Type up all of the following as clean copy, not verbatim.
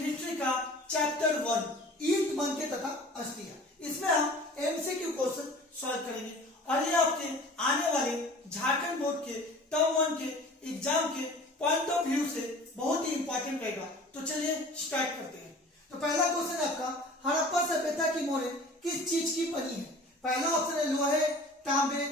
History का chapter 1 ईंट बनके तथा अस्थियां। इसमें हम एमसीक्यू क्वेश्चन सॉल्व करेंगे और ये आपके आने वाले झारखंड बोर्ड के टर्म 1 के एग्जाम के पॉइंट ऑफ व्यू से बहुत ही इंपॉर्टेंट रहेगा। तो चलिए स्टार्ट करते हैं। तो पहला क्वेश्चन है आपका, हड़प्पा सभ्यता की मोहरें किस चीज की बनी है? पहला ऑप्शन है लोहे, तांबे,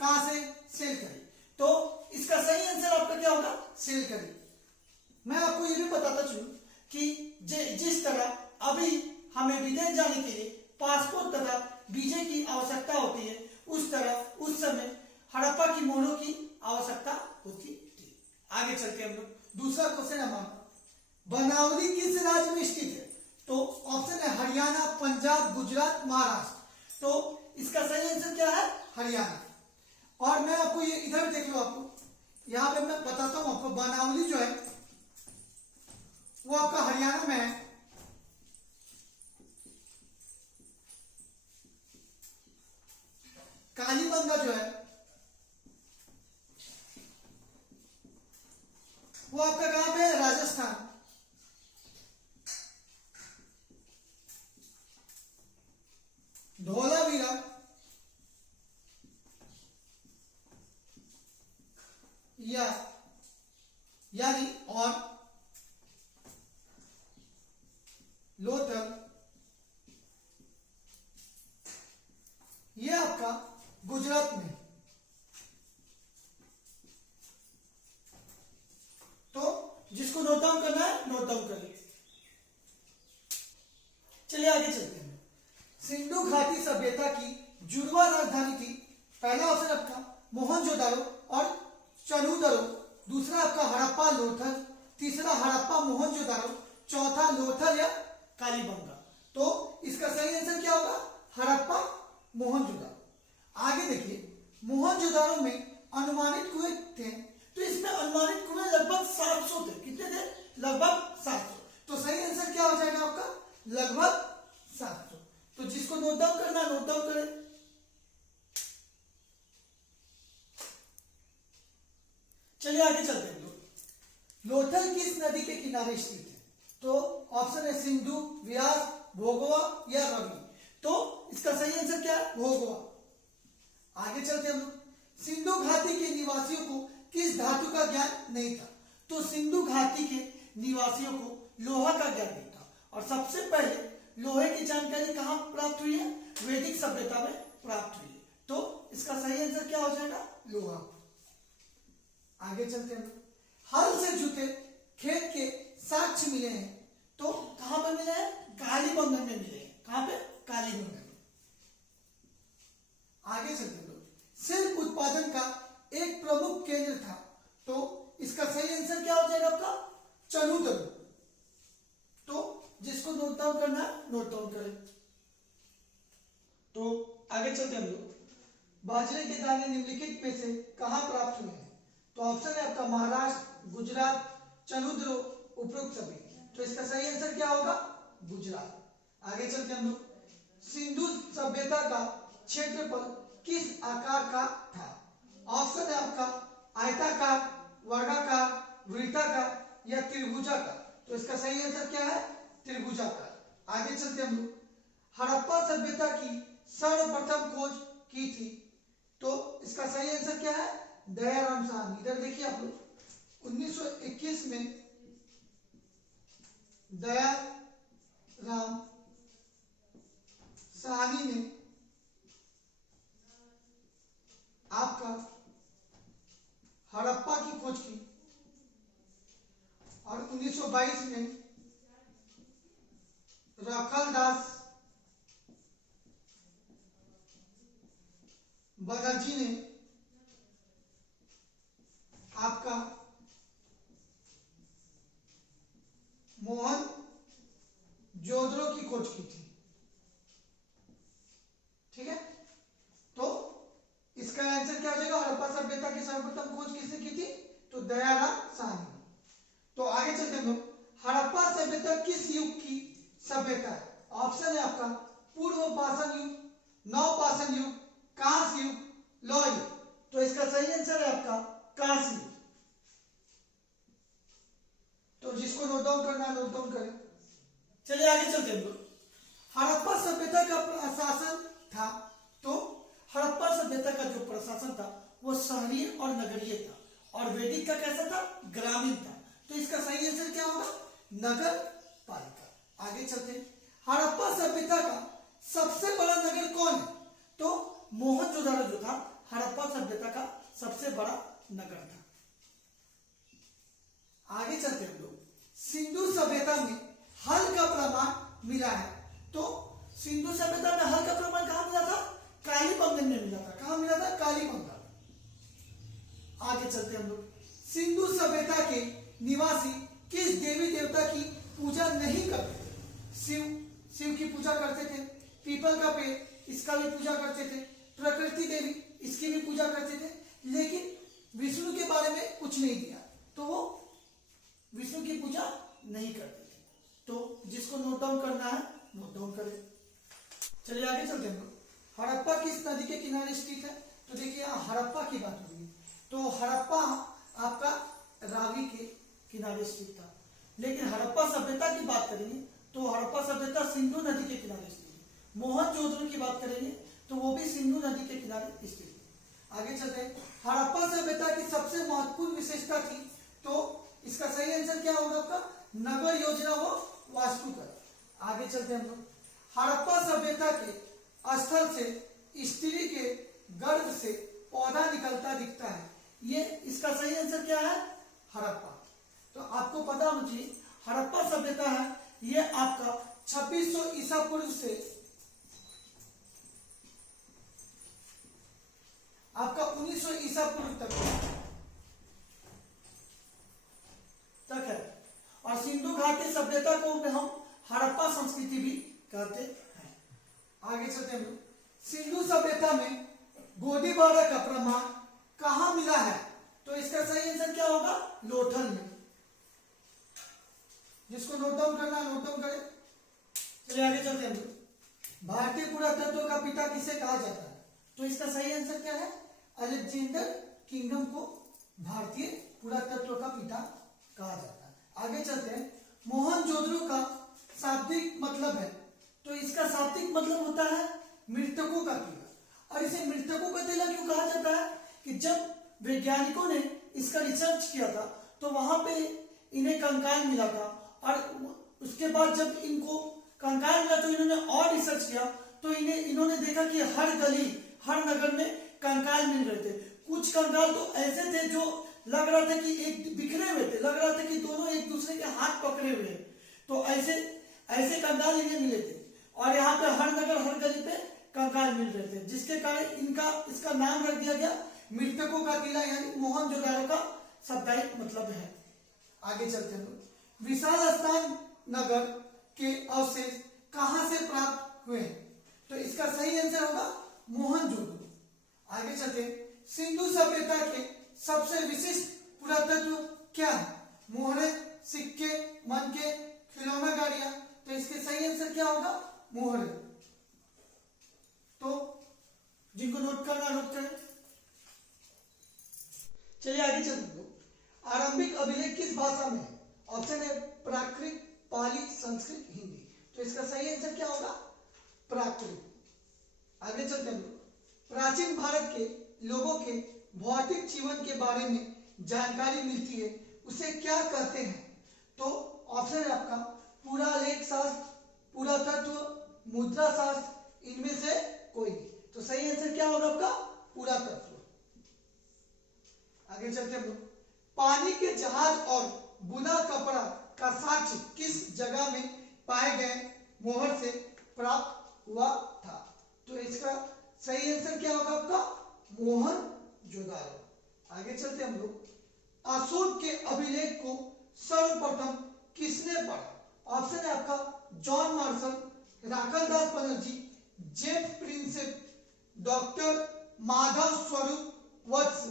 कांसे, सिलकरी। तो इसका सही आंसर आपका क्या होगा? सिलकरी। मैं आपको ये भी बताता चलूं कि जिस तरह अभी हमें विदेश जाने के लिए पासपोर्ट तथा वीजे की आवश्यकता होती है, उस तरह उस समय हड़प्पा की मोहरों की आवश्यकता होती थी। आगे चलते हम लोग। दूसरा क्वेश्चन है हमारा, बनावली किस राज्य में स्थित है? तो ऑप्शन है हरियाणा, पंजाब, गुजरात, महाराष्ट्र। तो इसका सही आंसर क्या है? हरियाणा। और मैं आपको ये इधर देख लो, आपको यहां पे मैं बताता हूं आपको, बनावली जो है वो आपका हरियाणा में है। कालीबंगा जो है वो आपका कहां पे है? राजस्थान। धौलावीरा यानी और लोथल ये आपका गुजरात में। तो जिसको नोट डाउन करना है नोट डाउन करिए। चलिए आगे चलते हैं। सिंधु घाटी सभ्यता की जुड़वा राजधानी थी। पहला ऑप्शन आपका मोहनजोदारो और चनूदरो, दूसरा आपका हड़प्पा लोथल, तीसरा हड़प्पा मोहनजोदारो, चौथा लोथल या कालीबंगा। तो इसका सही आंसर क्या होगा? हड़प्पा मोहनजोदारो। आगे देखिए, मोहनजोदारो में अनुमानित कुएं थे, तो इसमें अनुमानित कुएं लगभग 700 थे। कितने थे? लगभग 700। तो सही आंसर क्या हो जाएगा आपका? लगभग 700। तो जिसको नोट डाउन करना नोट डाउन करें। चलिए आगे चलते हैं। लोथल किस नदी के किनारे स्थित है? तो ऑप्शन है सिंधु, व्यास, भोगवा या रवि। तो इसका सही आंसर क्या है? भोगवा। आगे चलते हैं हम लोग। सिंधु घाटी के निवासियों को किस धातु का ज्ञान नहीं था? तो सिंधु घाटी के निवासियों को लोहा का ज्ञान नहीं था। और सबसे पहले लोहे की जानकारी कहां प्राप्त हुई है? वैदिक सभ्यता में प्राप्त हुई है। तो इसका सही आंसर क्या हो जाएगा? लोहा। आगे चलते हैं। हल से जुते खेत के साक्ष्य मिले हैं, तो कहां पर मिले हैं? कालीबंगन में मिले हैं। कहां पे? कालीबंगन में। आगे चलते हैं। सिल्क उत्पादन का एक प्रमुख केंद्र था, तो इसका सही आंसर क्या हो जाएगा आपका? चनूदरो। तो जिसको नोट डाउन करना है नोट डाउन करें। तो आगे चलते हम लोग। बाजरे के दाने निम्नलिखित में से कहां प्राप्त हुए हैं? तो ऑप्शन है आपका महाराष्ट्र, गुजरात, चनूदरो, उपरोक्त सभी। तो इसका सही आंसर क्या होगा? गुजरात। आगे चलते हम लोग। सिंधु सभ्यता का क्षेत्रफल किस आकार का था? ऑप्शन है आपका आयताकार, वर्गाकार, वृत्ताकार या त्रिभुजाकार। तो इसका सही आंसर क्या है? त्रिभुजाकार। आगे चलते हम लोग। हड़प्पा सभ्यता की सर्वप्रथम खोज की थी, तो इसका सही आंसर क्या है? दयाराम साहनी। इधर देखिए आप लोग, 1921 में दयाराम साहनी ने आपका हड़प्पा की खोज की और 1922 में रखलदास बनर्जी ने आपका मोहन जोदड़ो की खोज की थी। ठीक है, तो इसका आंसर क्या हो जाएगा? हड़प्पा सभ्यता की सर्वप्रथम खोज किसने की थी? तो दयाराम साहनी। तो आगे चलते हैं। हड़प्पा सभ्यता किस युग की सभ्यता है? ऑप्शन है आपका पूर्व पाषाण युग, नवपाषाण युग, कांस्य युग, लौह युग। तो इसका सही आंसर है आपका कांस्य युग। तो जिसको नोट डाउन करना है नोट डाउन करें। का कैसा था, ग्रामीण था। तो इसका सही आंसर क्या होगा, नगर पालिका। आगे चलते हैं, हड़प्पा सभ्यता का सबसे बड़ा नगर कौन है? तो मोहनजोदारो जो था हड़प्पा सभ्यता का सबसे बड़ा नगर था। आगे चलते हैं हम लोग, सिंधु सभ्यता में हल का प्रमाण मिला है। तो सिंधु सभ्यता में हल का प्रमाण कहां मिला था, कालीबंगन में मिला था। कहां मिला था, कालीबंगन। आगे चलते हैं हम लोग, सिंधु सभ्यता के निवासी किस देवी देवता की पूजा नहीं करते थे? शिव की पूजा करते थे, पीपल का पेड़ इसका भी पूजा करते थे, प्रकृति देवी इसकी भी पूजा करते थे, लेकिन विष्णु के बारे में कुछ नहीं दिया, तो वो विष्णु की पूजा नहीं करते थे। तो जिसको नोट डाउन करना है नोट डाउन करें। चलिए आगे चलते हैं। हड़प्पा किस नदी के किनारे स्थित है? तो देखिए यहाँ हड़प्पा की बात हो रही है, तो हड़प्पा आपका रावी के किनारे स्थित था। लेकिन हड़प्पा सभ्यता की बात करेंगे तो हड़प्पा सभ्यता सिंधु नदी के किनारे स्थित है। मोहनजोदड़ो की बात करेंगे तो वो भी सिंधु नदी के किनारे स्थित है। आगे चलते हैं, हड़प्पा सभ्यता की सबसे महत्वपूर्ण विशेषता थी, तो इसका सही आंसर क्या होगा आपका, नगर योजना व वास्तुकला। आगे चलते हैं हम लोग, हड़प्पा सभ्यता के स्थल से स्त्री के गर्भ से पौधा निकलता दिखता है, ये इसका सही आंसर क्या है, हड़प्पा। तो आपको पता होना चाहिए हड़प्पा सभ्यता है ये आपका 2600 ईसा पूर्व से आपका 1900 ईसा पूर्व तक है। और सिंधु घाटी सभ्यता को हम हड़प्पा संस्कृति भी कहते हैं। आगे चलते हैं, सिंधु सभ्यता में गोदीबारा का प्रमाण कहां मिला है? तो इसका सही आंसर क्या होगा, लोथल में। जिसको नोट डाउन करना है नोट डाउन करें। चलिए आगे चलते हैं, भारतीय पुरातत्व का पिता किसे कहा जाता है? तो इसका सही आंसर क्या है, अलेक्जेंडर किंगडम को भारतीय पुरातत्व का पिता कहा जाता है। आगे चलते हैं, मोहनजोदड़ो का शाब्दिक मतलब है, तो इसका शाब्दिक मतलब होता है मृतकों का टीला। और इसे मृतकों का टीला क्यों कहा जाता है कि जब वैज्ञानिकों ने इसका रिसर्च किया था तो वहां पे इन्हें कंकाल मिला था, और उसके बाद जब इनको कंकाल मिला तो इन्होंने और रिसर्च किया तो इन्होंने देखा कि हर गली हर नगर में कंकाल मिल रहे थे। कुछ कंकाल तो ऐसे थे जो लग रहा था कि एक बिखरे हुए थे, लग रहा था कि दोनों एक दूसरे के हाथ पकड़े हुए हैं। तो ऐसे कंकाल इन्हें मिले थे, और यहाँ पे हर नगर हर गली पे कंकाल मिल रहे थे, जिसके कारण इसका नाम रख दिया गया मृतकों का किला, यानी मोहनजोदारो का शाब्दिक मतलब है। आगे चलते हैं, विशाल स्थान नगर के अवशेष कहां से प्राप्त हुए? तो इसका सही आंसर होगा मोहनजोदड़ो। आगे चलते हैं, सिंधु सभ्यता के सबसे विशिष्ट पुरातत्व क्या है? मोहरे, सिक्के, मनके, खिलौना गाड़ियां। तो इसके सही आंसर क्या होगा, मोहरे। तो जिनको नोट करना नोट करें। चलिए आगे चलते हैं, आरंभिक अभिलेख किस भाषा में है? ऑप्शन है प्राकृत, पाली, संस्कृत, हिंदी। तो इसका सही आंसर क्या होगा, प्राकृत। आगे चलते हैं, प्राचीन भारत के लोगों के भौतिक जीवन के बारे में जानकारी मिलती है, उसे क्या कहते हैं? तो ऑप्शन है आपका पुरालेख शास्त्र, पुरातत्व, मुद्रा शास्त्र, इनमें से कोई नहीं। तो सही आंसर क्या होगा आपका, पुरातत्व। आगे चलते हैं, पानी के जहाज और बुना कपड़ा का साक्ष्य किस जगह में पाए गए मोहर से प्राप्त हुआ था? तो इसका सही आंसर क्या होगा आपका, मोहनजोदारो। आगे चलते हम लोग, अशोक के अभिलेख को सर्वप्रथम किसने पढ़ा? ऑप्शन है आपका John Marshall, Rakhaldas Banerjee, James Prinsep, doctor Madhav स्वरूप वत्स।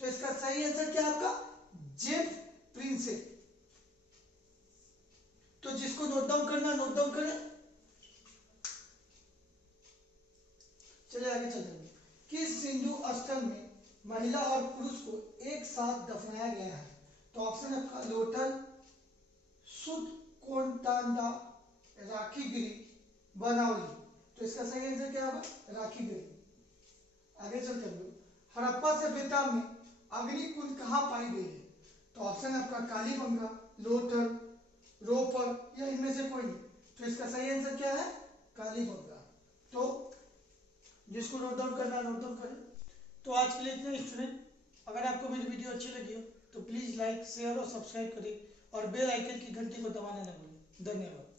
तो इसका सही आंसर क्या आपका, जेम्स प्रिंसेप। तो जिसको नोट डाउन करना नोट डाउन करें। चलिए आगे चलते हैं, किस सिंधु स्थल में महिला और पुरुष को एक साथ दफनाया गया है? तो ऑप्शन आपका लोथल, सुद कोंटांडा, राखीगिरी, बनावली। तो इसका सही आंसर क्या होगा, राखीगिरी। आगे चलते हैं, हड़प्पा सभ्यता में अग्नि कुंड कहां पाई गई है? तो ऑप्शन है आपका कालीबंगा, लोथल, रोपर या इनमें से कोई नहीं। तो इसका सही आंसर क्या है? कालीबंगा। तो जिसको नोट डाउन करना है नोट डाउन करें। तो आज के लिए इतना ही स्टूडेंट। अगर आपको मेरी वीडियो अच्छी लगी हो तो प्लीज़ लाइक, शेयर और सब्सक्राइब करें और बेल आइकन की घंटी को दबाना न भूलें। धन्यवाद।